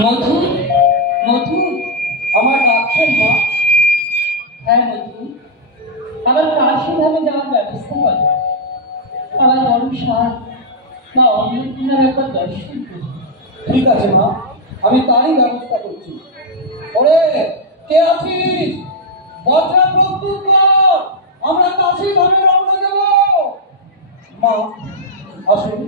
মধু, মধু, আমার ডাকছেন মা? হ্যাঁ মধু, আমার কাশি ধামে যাওয়ার ব্যবস্থা করো। আমার বড় সাত বা অন্নপূর্ণার একবার দর্শন করি। ঠিক আছে মা, আমি তারই ব্যবস্থা করছি। ওরে, কে আছিস? বজ্রা প্রস্তুত কর, আমরা কাশী ধামে রওনা দেব। মা আসুন।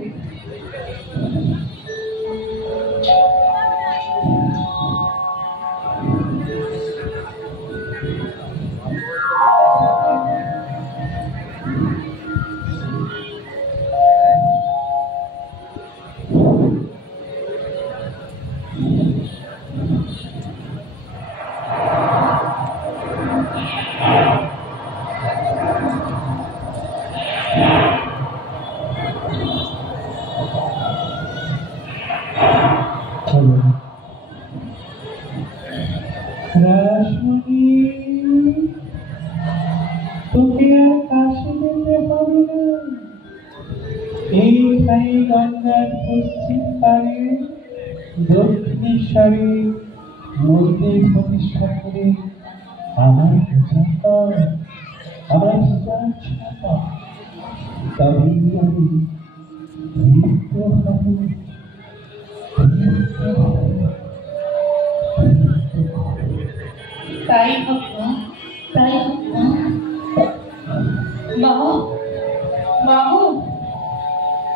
তোকে আর কাশি যেতে হবে না। এইখানে গঙ্গার পশ্চিম পারে দক্ষিণেশ্বরে মন্দির প্রতিষ্ঠা করে আমার পূজা কর, আমার পূজা কর, তবেই আমি তৃপ্ত হব। তাই হোক মা, তাই হোক মা। মা, বাবু,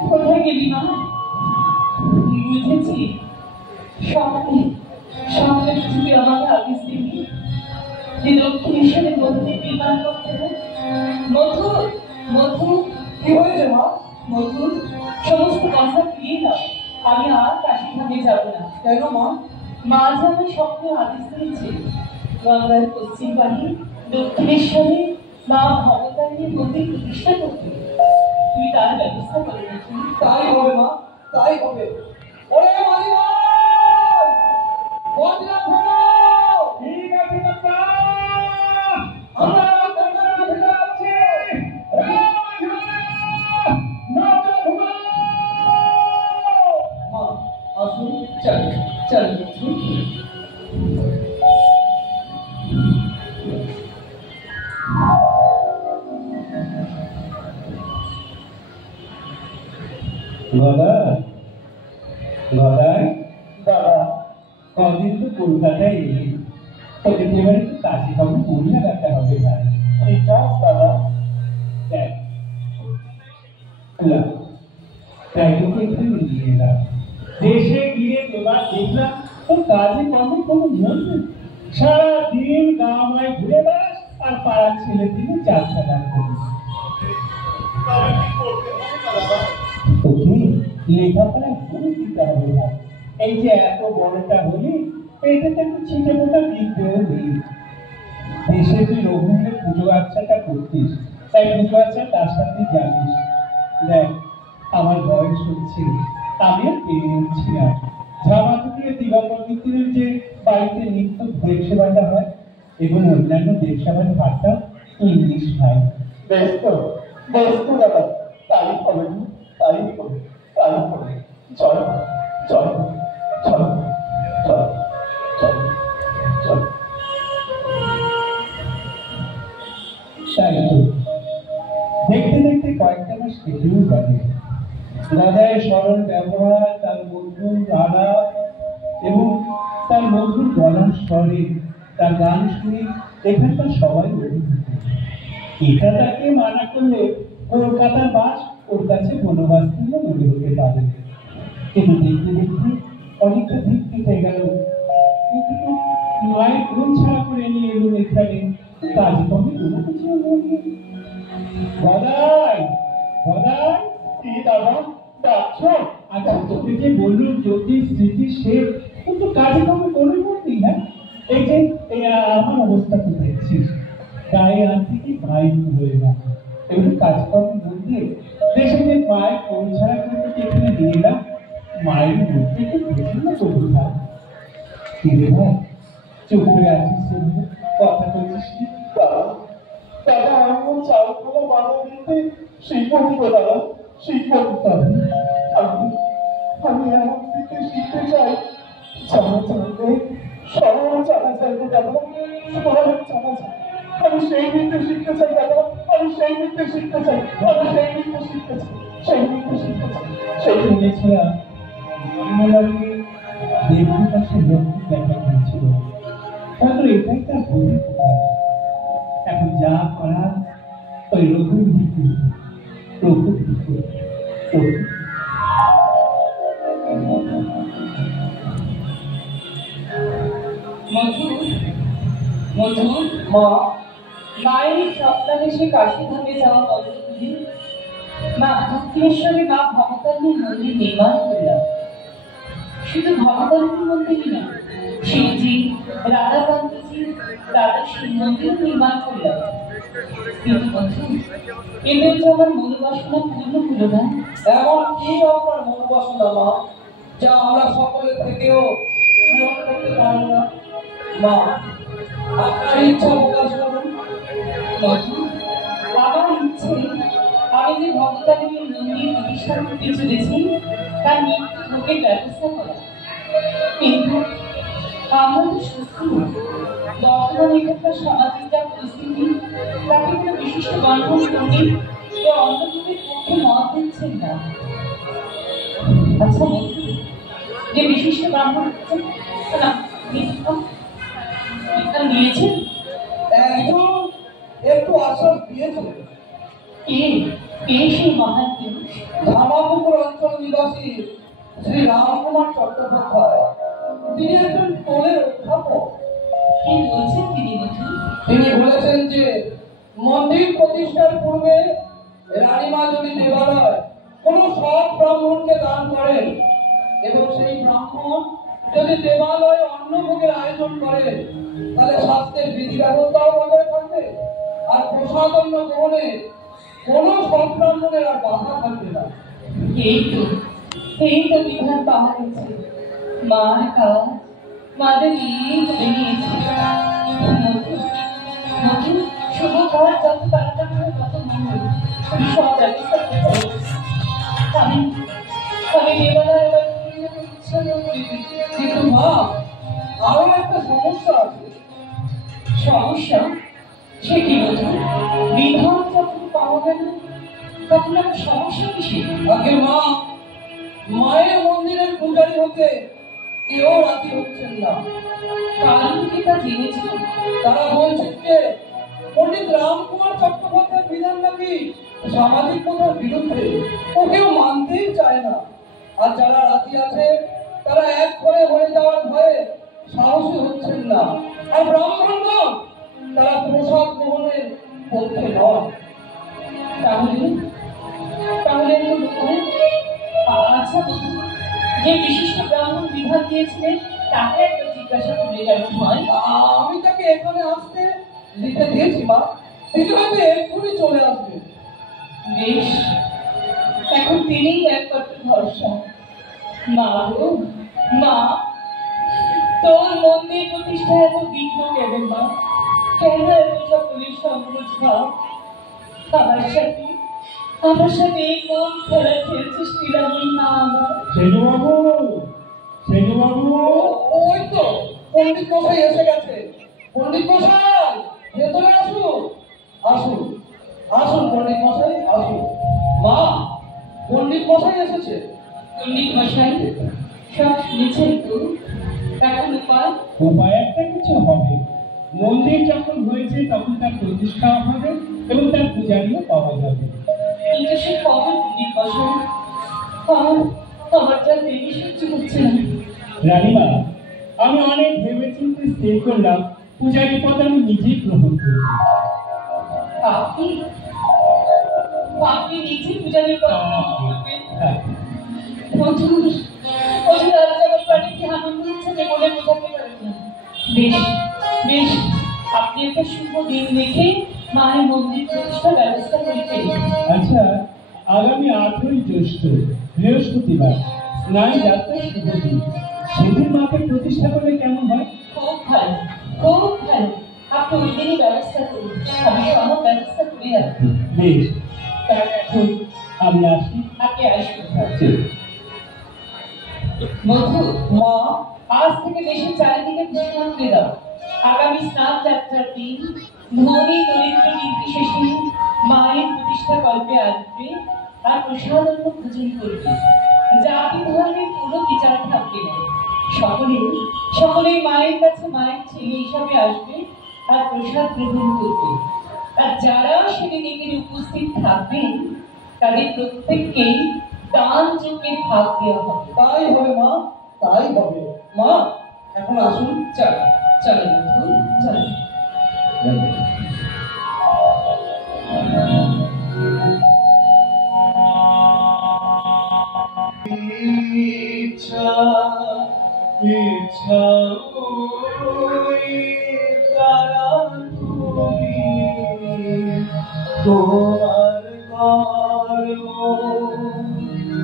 কোথায় গেলি মা? বুঝেছি, স্বপ্নে স্বপ্নে তুই আমাকে আদেশ দিবি যে দক্ষিণেশ্বরে মন্দির নির্মাণ করতে হবে। মধু, মধু, কি হয়েছে মা? মধু, সমস্ত কথা ফিরিয়ে দাও। আমি আর কাশী ধামে যাব না। কেন মা? মা যে আমার স্বপ্নে আদেশ দিয়েছে গঙ্গার পশ্চিম বাড়ি দক্ষিণেশ্বরে মা ভবতারিণীর মন্দির প্রতিষ্ঠা করতে। তুই তার ব্যবস্থা করে রাখি। তাই হবে মা, তাই হবে। ওরে মাঝি ভাই, বজ্রা ফেরাও। ঠিক আছে বাবা, আমরা গঙ্গার ভিতরে আছি। মা আসুন। চল চল মধু। দাদা, দাদা, দাদা, কদিন তো কলকাতায় এলি, তোকে তো এবার একটু কাজে কামে মনে লাগাতে হবে ভাই। ঠিক আছে দাদা। দেখ, তাই তোকে এখানে নিয়ে এলাম। দেশে গিয়ে এবার দেখলাম তোর কাজে কামে কোনো মন নেই। সারাদিন গাঁওয়ায় ঘুরে বেড়াস আর পাড়ার ছেলে দিকে চার খেলা করিস। তোকে লেখাপড়ায় ভুল দিতে হবে না। এই যে এত বড়টা হলি, এটাতে একটু ছিটে মোটা বিদ্যেও নেই। দেশে তুই রঘুবীরের পুজো আর্চাটা করতিস, তাই পুজো আর্চার তার সাথে জানিস। দেখ, আমার বয়স হচ্ছে, আমি আর পেরে উঠছি না। ঝামাতু দিয়ে দিবাকর মিত্রের যে বাড়িতে নিত্য দেব সেবাটা হয় এবং অন্যান্য দেব সেবার ভাতটা ইংলিশ ভাই। বেশ তো দাদা, তাই হবে, তাই হবে, তাই হবে। চল চল চল চল চল চল। তাই তো দেখতে দেখতে কয়েকটা মাস কেটেও গেল। দাদার সরল ব্যবহার, তার মধুর আলাপ এবং তার মধুর গলার স্বরে, তার গান শুনে এখানকার সবাই অভিভূত। এটা তাকে মানা করলে কলকাতার বাস ওর কাছে বনবাস থেকে মনে হতে পারে। কিন্তু দেখতে দেখতে অনেকটা দিক কেটে গেল। মায়ের ঘুম ছাড়া করে নিয়ে এলো এখানে, কাজ কমে কোনো কিছু বলবে। গদাই, গদাই, কি দাদা ডাকছো? আচ্ছা, তোকে যে বললুম জ্যোতিষ স্মৃতি শেখ, কিন্তু কাজে কমে কোনো বলবি না। এই যে আমার অবস্থা তুই দেখছিস, গায়ে আনতে কি ভাই হয়ে না। এগুলো কাজকর্মের মধ্যে দেশে যে মায়ের পৌঁছাড়া করতে এখানে নিয়ে এলাম, মায়ের মধ্যে একটু প্রসন্ন করবো ভাই। কি রে ভাই, চুপ করে আছিস, কথা বলছিস কি? দাদা, দাদা, আমি চাল খোলা বাধা দিতে শিখবো দাদা, শিখবো। আমি আমি এমন দিকে শিখতে চাই জানা চলবে, সব জানা যাবে দাদা, সব জানা যাবে। আমি সেই নৃত্য শিখতে চাই দাদা, আমি সেই নৃত্য শিখতে চাই, আমি সেই নৃত্য শিখতে চাই, সেই নৃত্য শিখতে চাই। সেই শুনেছিলাম মনমোলাকে দেবদাসের লক্ষ্মী দেখা গিয়েছিল, হয়তো এটাই তার ভুল। এখন যা করার ওই রঘুর ভিত্তি, রঘুর ভিত্তি, মধু, মধু, মা, মায়ের স্বপ্নাদেশে কাশীধামে যাওয়া পদ্ধতি মা দক্ষিণেশ্বরে মা ভবতারিণীর মন্দির নির্মাণ করলাম। শুধু ভবতারিণীর মন্দিরই না, শিবজি, রাধাকান্তজি, দাদাশ্রীর মন্দির নির্মাণ করলাম। কিন্তু বন্ধু, এদের যে আমার মনোবাসনা পূর্ণ হলো না। এমন কি আপনার মন বাসনা মা, যা আমরা সকলের থেকেও পূরণ করতে পারবো না? মা, আপনার ইচ্ছা প্রকাশ করুন। বন্ধু, আমার ইচ্ছে আমি যে ভবতারিণীর মন্দির প্রতিষ্ঠা করতে চলেছি তার নিত্য ভোগের ব্যবস্থা করা। কিন্তু আমরা তো সত্যি বর্তমান এখানকার সামাজিক যা পরিস্থিতি, তাকে কোনো বিশিষ্ট বান্ধব পণ্ডিত বা অন্যদের পক্ষে মত দিচ্ছেন না। আচ্ছা বন্ধু, যে বিশিষ্ট ব্রাহ্মণ না দীক্ষা নিয়েছেন, একজন একটু আশ্বাস দিয়েছে। কে কে সেই মহান পুরুষ? ধামাপুকুর অঞ্চল নিবাসী শ্রী রামকুমার চট্টোপাধ্যায়। তিনি একজন টোলের অধ্যাপক। কি বলছেন তিনি বন্ধু? তিনি বলেছেন যে মন্দির প্রতিষ্ঠার পূর্বে রানীমা যদি দেবালয় কোনো সৎ ব্রাহ্মণকে দান করেন এবং সেই ব্রাহ্মণ যদি দেবালয়ে অন্নভোগের আয়োজন করে, তাহলে স্বাস্থ্যের বিধি ব্যবস্থাও বজায় থাকবে, আর প্রসাদন্ন গ্রহণে কোনো সৎ ব্রাহ্মণের আর বাধা থাকবে না। এই তো বিধান পাওয়া গেছে। মার কাজ মাদের নিয়েই তুলে নিয়েছে। মধু, শুভ কাজ যত তাড়াতাড়ি হয় তত মঙ্গল। তুমি সব ব্যবস্থা করতে আমি দেবালয় এবার উৎসর্গ করে দিই। কিন্তু মা, আরো একটা সমস্যা আছে। সমস্যা? সে কি বলতো? বিধান যখন পাওয়া গেল তখন আমার সমস্যা কিসে? আগে মা, মায়ের মন্দিরের পূজারী হতে কেউ রাজি হচ্ছেন না। কারণ কি তা জেনেছ? তারা বলছেন যে পণ্ডিত রামকুমার চট্টোপাধ্যায়ের বিধান নাকি সামাজিক প্রথার বিরুদ্ধে, ও কেউ মানতেই চায় না। আর যারা রাজি আছে তারা এক করে হয়ে যাওয়ার ভয়ে সাহসী হচ্ছেন না। আর ব্রাহ্মণগণ তারা প্রসাদ গ্রহণের পক্ষে নয়। তাহলে তাহলে আচ্ছা বন্ধু, যে বিশিষ্ট ব্রাহ্মণ বিধান দিয়েছিলেন তাকে একটা জিজ্ঞাসা করে গেল হয়। আমি তাকে এখানে আসতে লিখে দিয়েছি মা, তিনি হয়তো এক্ষুনি চলে আসবে। বেশ, এখন তিনিই একমাত্র ভরসা। মা গো মা, তোর মন্দির প্রতিষ্ঠা এত বিঘ্ন কেন মা? কেন এত সকলের সংকোচ ভাব? আমার সাথে এই কোন খেলা খেলছিস নিরাময় না আমার? সেজুবাবু, সেজুবাবু, ওই তো পণ্ডিত মশাই এসে গেছে। পণ্ডিত মশাই, ভেতরে আসুন। আসুন আসুন পণ্ডিত মশাই, আসুন। মা, পণ্ডিত মশাই এসেছে। পণ্ডিত মশাই, সব শুনেছেন তো? এখন উপায়? উপায় একটা কিছু হবে। মন্দির যখন হয়েছে তখন তার প্রতিষ্ঠা হবে এবং তার পূজারিও পাওয়া যাবে। কিন্তু সে কবে পণ্ডিত মশাই? আমার যা দেরি সহ্য হচ্ছে না। রানীমা, আমি অনেক ভেবেচিন্তে স্থির করলাম পূজারি পদ আমি নিজেই গ্রহণ করব। আপনি আপনি নিজে পূজারী পদ করবেন? মধুর মধুর আজ আমার প্রাণে কি আনন্দ হচ্ছে যে বলে বোঝাতে পারব না। বেশ বেশ, আপনি একটা শুভ দিন দেখে মায়ের মন্দির প্রতিষ্ঠার ব্যবস্থা করে ফেলুন। আচ্ছা, আগামী 8ই জ্যৈষ্ঠ বৃহস্পতিবার স্নান যাত্রার শুভ দিন, সেদিন মাকে প্রতিষ্ঠা করলে কেমন হয়? খুব ভালো, খুব ভালো। আপনি ওই দিনই ব্যবস্থা করুন, আমি সব ব্যবস্থা করে রাখবো। বেশ, তাই এখন আমি আসি। আপনি আসুন। আচ্ছা। মধু, মা, আজ থেকে দেশের চারিদিকে ঘোষণা করে দাও, আগামী স্নান যাত্রার দিন ধনী দরিদ্র নির্বিশেষে মায়ের প্রতিষ্ঠা কল্পে আসবে আর প্রসাদান্ন ভোজন করবে। জাতি ধর্মের কোনো বিচার থাকবে না, সকলেই মায়ের কাছে মায়ের ছেলে হিসাবে আসবে আর প্রসাদ গ্রহণ করবে। আর যারা সেদিন এখানে উপস্থিত থাকবেন তাদের প্রত্যেককেই দান যজ্ঞের ভাগ দেওয়া হবে। তাই হবে মা, তাই হবে মা। এখন আসুন। চলো চলো বন্ধু, চলো। ইচ্ছা ইচ্ছা তারা তুমি তোমার করো,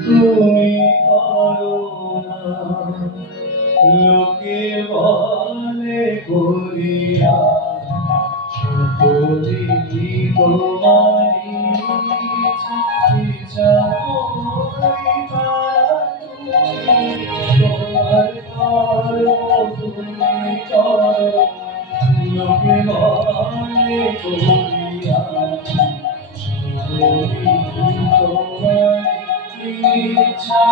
তুমি করো না, লোকে বলে করিয়া সকলি তোমারি ইচ্ছা তোমার করো, তুমি করো, লোকে বলে করিয়া সকলি তোমারি ইচ্ছা।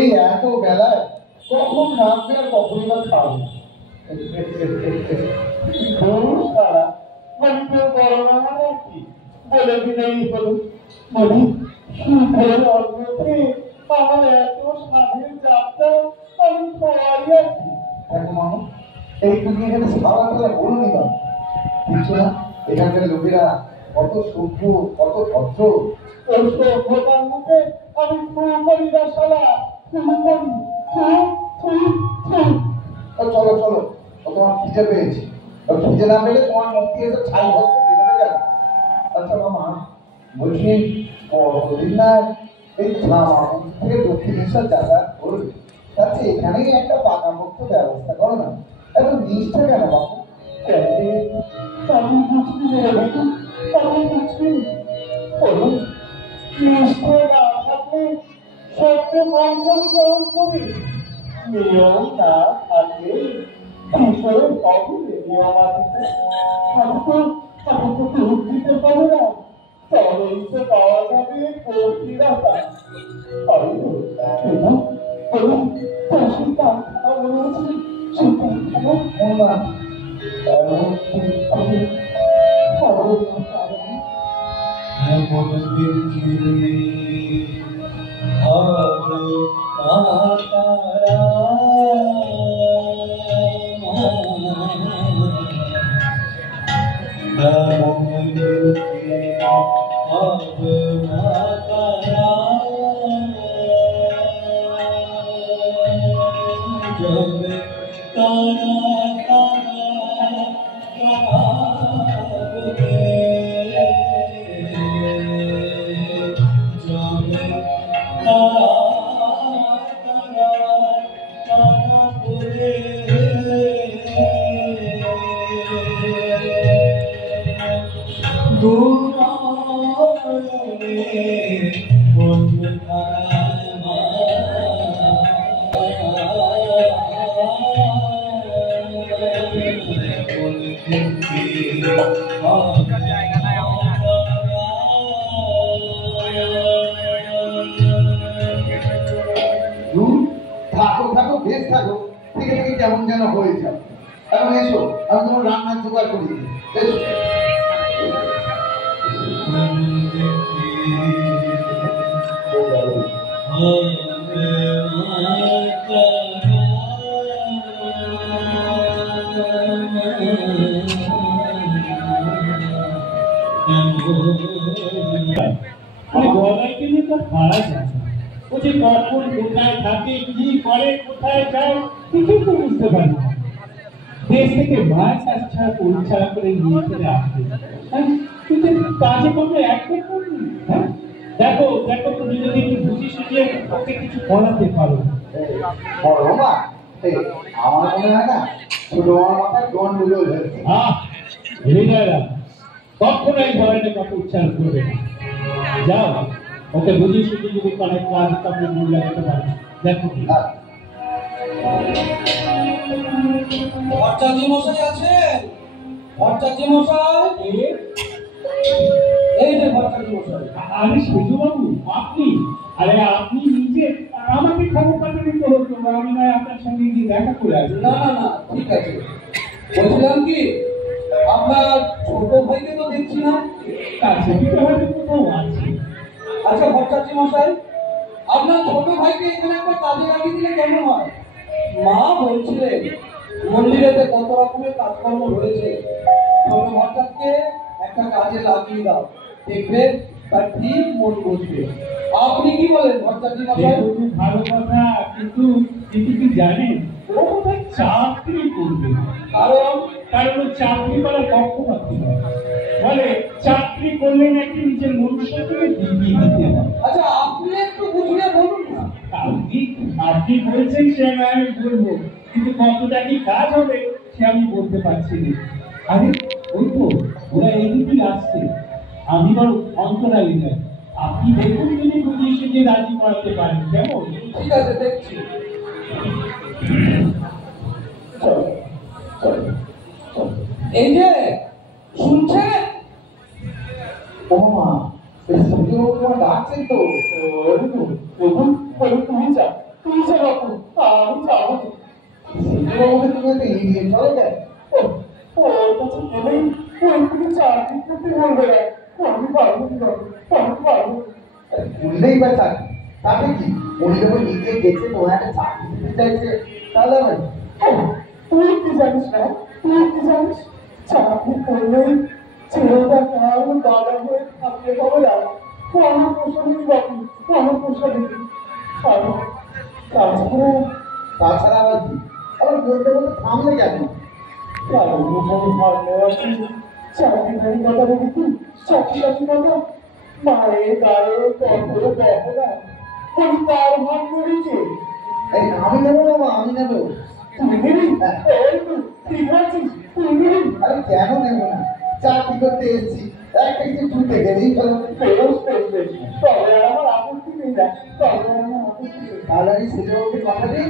এই এত বেলায় কখন রাখবে আর কখনই বা খাবে? বলে দিলেই হলো। বলি সুখের অর্থে আমার এত স্বাধীন যাত্রা আমি খোয়াই আছি। দেখো মানুষ, এই তুমি এখানে সারা কথা বলুনি না, বুঝছো না? এখানকার লোকেরা কত সভ্য, কত ভদ্র। ওই সভ্যতার মুখে আমি ফু করি না শালা, ফু করি, ফু ফু ফু। চলো চলো, ও তোমার খিদে পেয়েছি, খিদে না পেলে তোমার মুক্তি এসে ছাই হচ্ছে বেরোতে গেল। আচ্ছা মামা, বলছি কতদিন না এই ধামাপুর থেকে দক্ষিণেশ্বর যাতায়াত করবে, তাতে এখানেই একটা পাকাপোক্ত ব্যবস্থা করো না। এত নিষ্ঠা কেন বাবু? আমি বুঝবি না দেখুন, আমি বুঝবি বলুন, নিষ্ঠা না থাকলে সত্যি মঙ্গল গ্রহণ করি, নিয়ম না থাকলে ঈশ্বরের অবুলে নিয়ম আছে। আমি তো দুধ দিতে পারি না, তবেই তো পাওয়া যাবে কর্মীরা। থাকো থাকো বেশ থাকো, থেকে থেকে কেমন যেন হয়ে যাও। এখন এসো, আমি তোমার রান্নার জোগাড় করি। এসো। গলাইকে নিয়ে তো হারা যায় না। ও যে কখন কোথায় থাকে, কি করে, কোথায় যায়, কিছুই তো বুঝতে পারি না। দেশ থেকে মাছ আসছা পরিচালনা করে নিয়ে চলে আসবে। কিন্তু কাজে কমে একটা করবি। হ্যাঁ, দেখো দেখো, তুমি যদি একটু বুঝি সুঝিয়ে ওকে কিছু করাতে পারো। বড় মা, আমার মনে হয় না ছোট মামার মাথায় গন্ডগোল হয়েছে। হৃদয়রা কখনো এই ধরনের কথা উচ্চারণ করবে না। যাও, ওকে বুঝিয়ে সুঝিয়ে যদি অনেক কাজ কাপড় মূল লাগাতে পারে, দেখো কি। ভট্টাচার্য মশাই আছেন? ভট্টাচার্য মশাই, এই যে ভট্টাচার্য মশাই। আরে সেজু বাবু, আপনি? আরে আপনি নিজে আমাকে খবর পাঠালেন তো হতো, আমি না আপনার সঙ্গে গিয়ে দেখা করে আসবো। না না না, ঠিক আছে। বলছিলাম কি, আপনার ছোট ভাইকে তো দেখছি না। কাছে পিঠে হয়তো কোথাও আছে। আচ্ছা ভট্টাচার্য মশাই, আপনার ছোট ভাইকে এখানে একটা কাজে লাগিয়ে দিলে কেমন হয়? মা বলছিলেন মন্দিরেতে কত রকমের কাজকর্ম রয়েছে, ছোট ভট্টাচার্যকে একটা কাজে লাগিয়ে দাও, দেখবেন তার ঠিক মন বসবে। আপনি কি বলেন ভট্টাচার্য মশাই? খুব ভালো কথা, কিন্তু কিন্তু কি জানেন, ও কোথায় চাকরি করবে? কারণ কারণ ও চাকরি করার পক্ষপাতী নয়। বলে চাকরি করলে নাকি নিজের মনুষ্যকে ডিগিয়ে দিতে হয়। আচ্ছা আপনি একটু বুঝিয়ে বলুন না। আপনি আপনি বলছেন সে আমি বলবো, কিন্তু কতটা কি কাজ হবে সে আমি বলতে পারছি না। আরে ওই তো ওরা এইদিকে আসছে, আমি বড় অন্তরালি যাই। আপনি দেখুন যদি বুঝিয়ে সুঝিয়ে রাজি করাতে পারেন, কেমন? ঠিক আছে, দেখছি। এই যে শুনছেন, ও মা, সূর্যবাবু তোমার ডাকছেন তো। তুমি যা বাবু, আমি যাবো। সূর্যবাবুকে তুমি এত এড়িয়ে চলে যায়। ওর কাছে গেলেই ওইখানে চাকরি করতে বলবে না। আমি পারবো কি বাবু, আমি পারবো। বুঝলেই বা চাকরি, তাতে কি? উনি যখন নিজে গেছে তোমার একটা চাকরি দিতে চাইছে, তাহলে আমার তুই কি জানিস না? তুই কি জানিস? চাকরি করলেই ছেলেটা কাল বাধা হয়ে থাকতে পারবে না। কোনো পোষাবি বাবু, কোনো পোষাবি। আর তাছাড়া তাছাড়া আবার কি? আবার বলতে বলতে থামলে কেন? কারণ পোষাবি ভালো আছি। চাকরি বাড়ি কথা বলি, চাকরি বাড়ি কথা মায়ের গায়ে কখনো দেখে না। আমি তার ভাগ করেছি। এই আমি নেবো বাবা, আমি নেবো। তুই নিবি? এই তো, ঠিক আছিস, তুই নিবি? আমি কেন নেবো না? চাকরি করতে এসেছি, একটা কিছু ছুটে গেলেই চলো। বেশ বেশ বেশ, তবে আর আমার আপত্তি নেই না, তবে আর আমার আপত্তি নেই। তাহলে আমি সূর্যবাবুকে কথা দিই।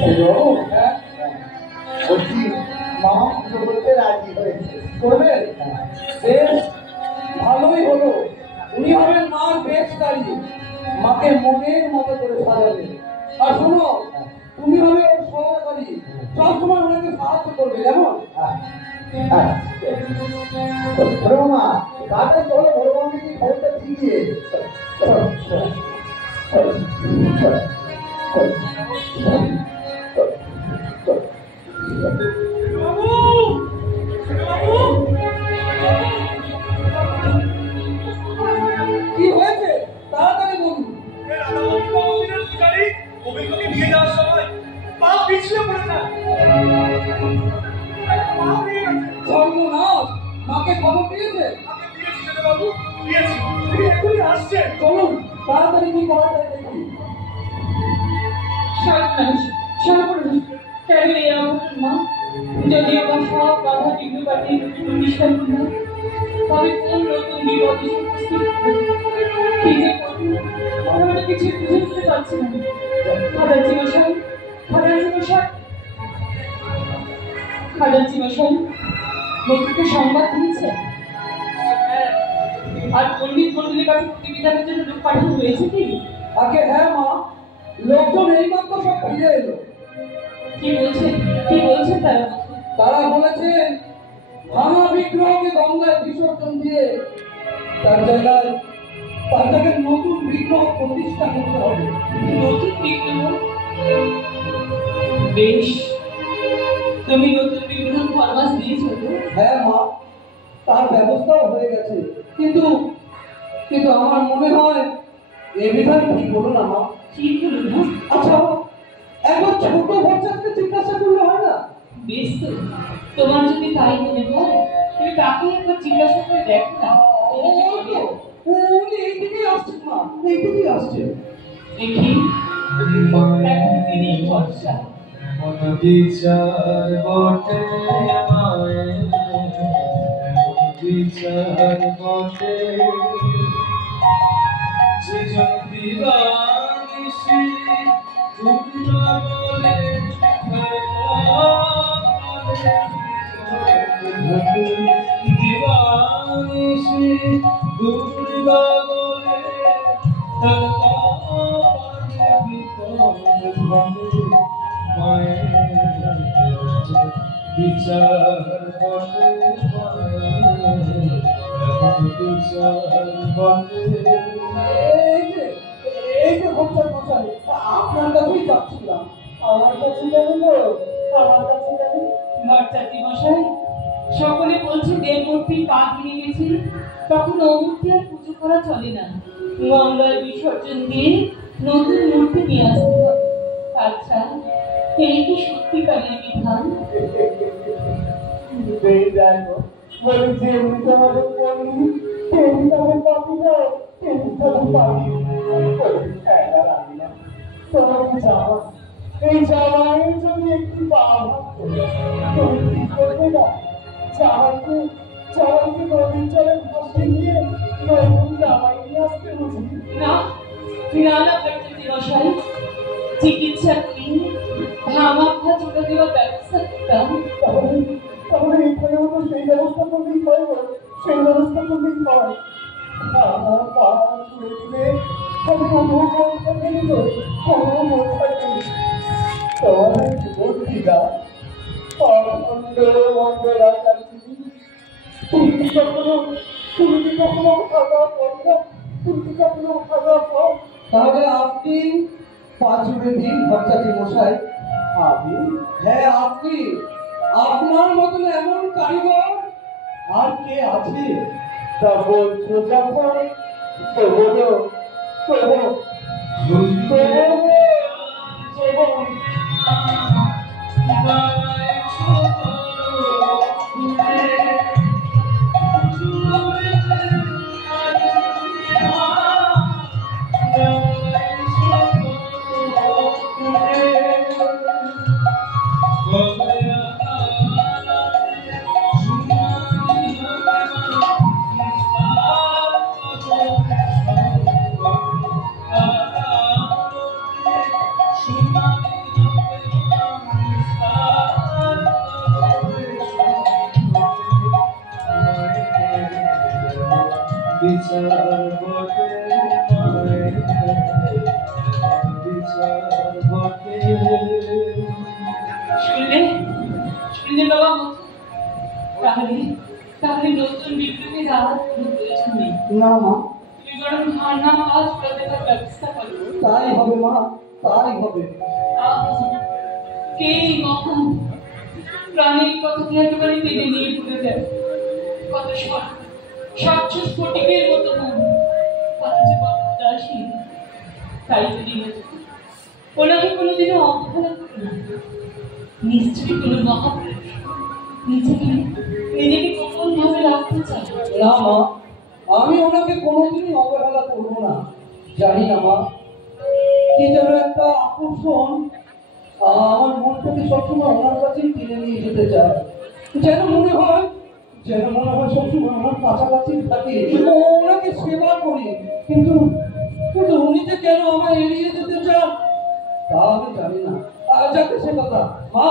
সূর্যবাবু, হ্যাঁ বলছি মামা পুজো করতে রাজি হয়েছে। করবেন? বেশ ভালোই হলো। উনি হবেন মার বেশকারী, মাকে মনের মতো করে সাজাবে। আর শোনো, তুমি হবে ওর সহকারী, সবসময় ওনাকে সাহায্য করবে, কেমন? বড় মা, তাড়াতাড়ি চলো, বড় মাকে খবরটা দিয়ে কি হয়েছে তাড়াতাড়ি বলুন। গোবিন্দকে নিয়ে যাওয়ার সময় পা পিছলে পড়ে যায়। সর্বনাশ, মাকে খবর দিয়েছে? আমি দিয়েছি ছেলেবাবু, দিয়েছি। তিনি এখনই আসছেন। চলুন তাড়াতাড়ি কি করা যায় দেখি। সর্বনাশ, সর্বনাশ, কেন এই অঘটন মা? যদি আমার সব বাধা বিঘ্ন কাটিয়ে তুমি প্রতিষ্ঠা করলাম, তবে কোন নতুন বিপদ এসে উপস্থিত হবে? কি যে করবো, আমি তো কিছু বুঝে উঠতে পারছি না। খাজাঞ্চি মশাই, খাজাঞ্চি মশাই, খাজাঞ্চি মশাই, লোককে সংবাদ দিয়েছে। আর পণ্ডিত মন্ডলের কাছে প্রতিবিধানের জন্য লোক পাঠানো হয়েছে কি? আগে হ্যাঁ মা, লোকজন এইমাত্র সব ফিরে এলো। কি বলছেন, কি বলছেন তারা? তারা বলেছেন ভাঙা বিগ্রহকে গঙ্গায় বিসর্জন দিয়ে তার জায়গায় নতুন বিগ্রহ প্রতিষ্ঠা করতে হবে। নতুন বিগ্রহ? বেশ, তুমি নতুন বিগ্রহ ফরমাস দিয়েছো তো? হ্যাঁ মা, তার ব্যবস্থাও হয়ে গেছে, কিন্তু কিন্তু আমার মনে হয় এ বিধান ঠিক হলো না মা। ঠিক হলো না? আচ্ছা, একবার ছোট বাচ্চাকে জিজ্ঞাসা করলে হয় না? বেশ তো, তোমার যদি তাই মনে হয় তুমি তাকে একবার জিজ্ঞাসা করে দেখো না। উনি এইদিকেই আসছেন মা, এইদিকেই আসছেন। দেখি এখন তিনি ভরসা। বিচার বটে মায়ের, বিচার বটে সেজন দিবানিশি দুর্গা বলে দিবানিশি দুর্গা বলে বিচার বটে বিচার বটে। এই যে ভক্তের মশাই, আপনার কাছেই যাচ্ছিলাম। আমার কাছে যাবেন তো? আমার কাছে যাবেন? ভট্টাচার্য মশাই, সকলে বলছে দেবমূর্তির পা ভেঙে গেছে, তখন ও মূর্তি আর পুজো করা চলে না, গঙ্গায় বিসর্জন দিয়ে নতুন মূর্তি নিয়ে আসতে হবে। আচ্ছা, এই কি সত্যিকারের বিধান? এই দেখো, বলি যে এমনি তোমাদের পড়ি, তেমনি তাদের পাবি না, তেমনি তাদের পাবি। তোমার জামা, এই জামাইয়ের যদি একটু বাধা তুমি কি করবে না? জামাইকে নদীর জলে ভাসিয়ে নিয়ে নতুন জামাই নিয়ে আসতে বুঝি? না, না না ভট্টাচার্য মশাই, চিকিৎসা করে ঘামাখা চোটা দেওয়ার ব্যবস্থা করতাম। তাহলে এখানেও তো সেই ব্যবস্থা করলেই হয়, সেই ব্যবস্থা করলেই হয়। আমার পা ছুঁড়ে দিলে আমি অনুভব থাকেনি তো, অনুভব থাকেনি। তোমার বুদ্ধিটা অখণ্ড মন্ডল আকার তুমি কি কখনো ভাগা পড় না? তুমি কি কখনো ভাগা পড়? তাহলে আপনি পা ছুঁড়ে দিন ভট্টাচার্য মশাই। আমি? হ্যাঁ আপনি। আপনার মতন এমন কারিগর আর কে আছে? তা বলছো যখন তো বলো, বিচার তাহলে তাহলে নতুন বিপ্লবী রাত কোনো প্রয়োজন নেই। না মা, তুমি বরং ধর্ণা আজ প্রতিকার ব্যবস্থা করো। তাই হবে মা, তাই হবে। কে এই মহান প্রাণীর কথাকে একেবারে টেনে নিয়ে ভুলে যায়। কত স্বচ্ছ স্ফটিকের মতো মন, অথচ কত উদাসীন। তাই যদি ওনাকে কোনোদিনও অবহেলা করো না। নিশ্চয়ই কোনো মহাপুরুষ নিজেকে গোপন ভাবে রাখতে চায়। না মা, আমি ওনাকে কোনোদিনই অবহেলা করবো না। জানি না মা, কি যেন একটা আকর্ষণ আমার মনটাকে সবসময় ওনার কাছেই টেনে নিয়ে যেতে চায়। যেন মনে হয় সবসময় আমার কাছাকাছি থাকে, ওনাকে সেবা করি। কিন্তু কিন্তু উনি যে কেন আমায় এড়িয়ে যেতে চান তা আমি জানি না। যাকে সে কথা। মা,